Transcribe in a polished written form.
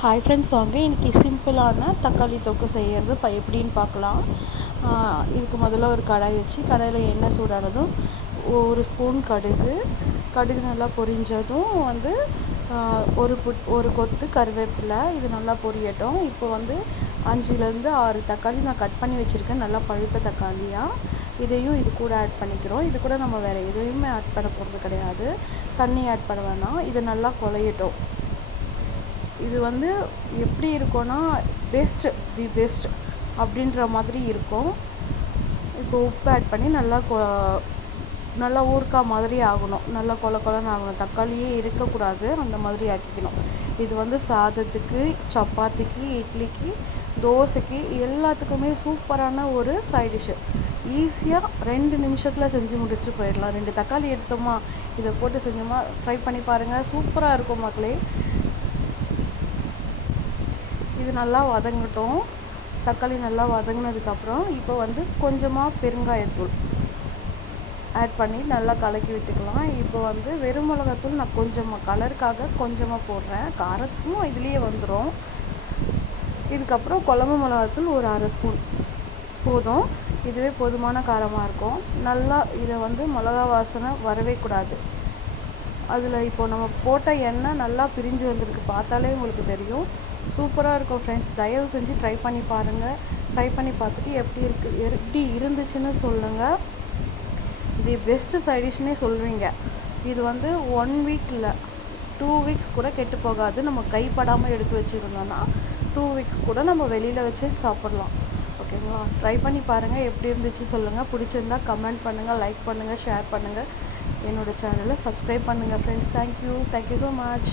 Hi friends, வாங்க இன்றைக்கி சிம்பிளான தக்காளி தொக்கு செய்கிறது எப்படின்னு பார்க்கலாம். இதுக்கு முதல்ல ஒரு கடாய் வச்சு கடாயில் எண்ணெய் சூடானதும் ஒரு ஸ்பூன் கடுகு நல்லா பொரிஞ்சதும் ஒரு கொத்து கருவேப்பிலை இது நல்லா பொரியட்டும். இப்போ 5லேருந்து 6 தக்காளி நான் கட் பண்ணி வச்சுருக்கேன், நல்லா பழுத்த தக்காளியாக. இதையும் இது கூட ஆட் பண்ணிக்கிறோம். இது கூட நம்ம வேறு எதுவுமே ஆட் பண்ண போகிறது கிடையாது, தண்ணி ஆட் பண்ண வேணாம். இது நல்லா குழையட்டும். இது எப்படி இருக்கும்னா தி பெஸ்ட் அப்படின்ற மாதிரி இருக்கும். இப்போ உப்பு ஆட் பண்ணி நல்லா ஊறுக்கா மாதிரி ஆகணும், நல்லா கொலன்னு ஆகணும், தக்காளியே இருக்கக்கூடாது, அந்த மாதிரி ஆக்கிக்கணும். இது சாதத்துக்கு, சப்பாத்திக்கு, இட்லிக்கு, தோசைக்கு எல்லாத்துக்குமே சூப்பரான ஒரு சைட் டிஷ்ஷு. ஈஸியாக 2 நிமிஷத்தில் செஞ்சு முடிச்சுட்டு போயிடலாம். 2 தக்காளி எடுத்தோமா, இதை போட்டு செஞ்சோமா, ட்ரை பண்ணி பாருங்கள், சூப்பராக இருக்கும் மக்களே. இது நல்லா வதங்கட்டும். தக்காளி நல்லா வதங்கினதுக்கப்புறம் இப்போ கொஞ்சமாக பெருங்காயத்தூள் ஆட் பண்ணி நல்லா கலக்கி விட்டுக்கலாம். இப்போ வெறும் மிளகாத்தூள் நான் கொஞ்சமாக கலருக்காக கொஞ்சமாக போடுறேன், காரத்துக்கும் இதுலேயே வந்துடும். இதுக்கப்புறம் குழம்பு மிளகாத்தூள் ஒரு 1/2 ஸ்பூன் போதும், இதுவே போதுமான காரமாக இருக்கும். நல்லா இதை மிளகா வாசனை வரவே கூடாது. அதில் இப்போ நம்ம போட்ட எண்ணெய் நல்லா பிரிஞ்சு வந்திருக்கு, பார்த்தாலே உங்களுக்கு தெரியும். சூப்பராக இருக்கும் ஃப்ரெண்ட்ஸ், தயவு செஞ்சு ட்ரை பண்ணி பாருங்கள். ட்ரை பண்ணி பார்த்துட்டு எப்படி இருந்துச்சுன்னு சொல்லுங்கள். இது பெஸ்ட்டு சைடிஷ்னே சொல்வீங்க. இது 1 வீக் இல்லை 2 வீக்ஸ் கூட கெட்டு போகாது. நம்ம கைப்படாமல் எடுத்து வச்சுருந்தோன்னா 2 வீக்ஸ் கூட நம்ம வெளியில் வச்சு சாப்பிட்லாம். ஓகேங்களா? ட்ரை பண்ணி பாருங்கள், எப்படி இருந்துச்சு சொல்லுங்கள். பிடிச்சிருந்தா கமெண்ட் பண்ணுங்கள், லைக் பண்ணுங்கள், ஷேர் பண்ணுங்கள். என்னோடய சேனலை சப்ஸ்கிரைப் பண்ணுங்கள் ஃப்ரெண்ட்ஸ். Thank you so much.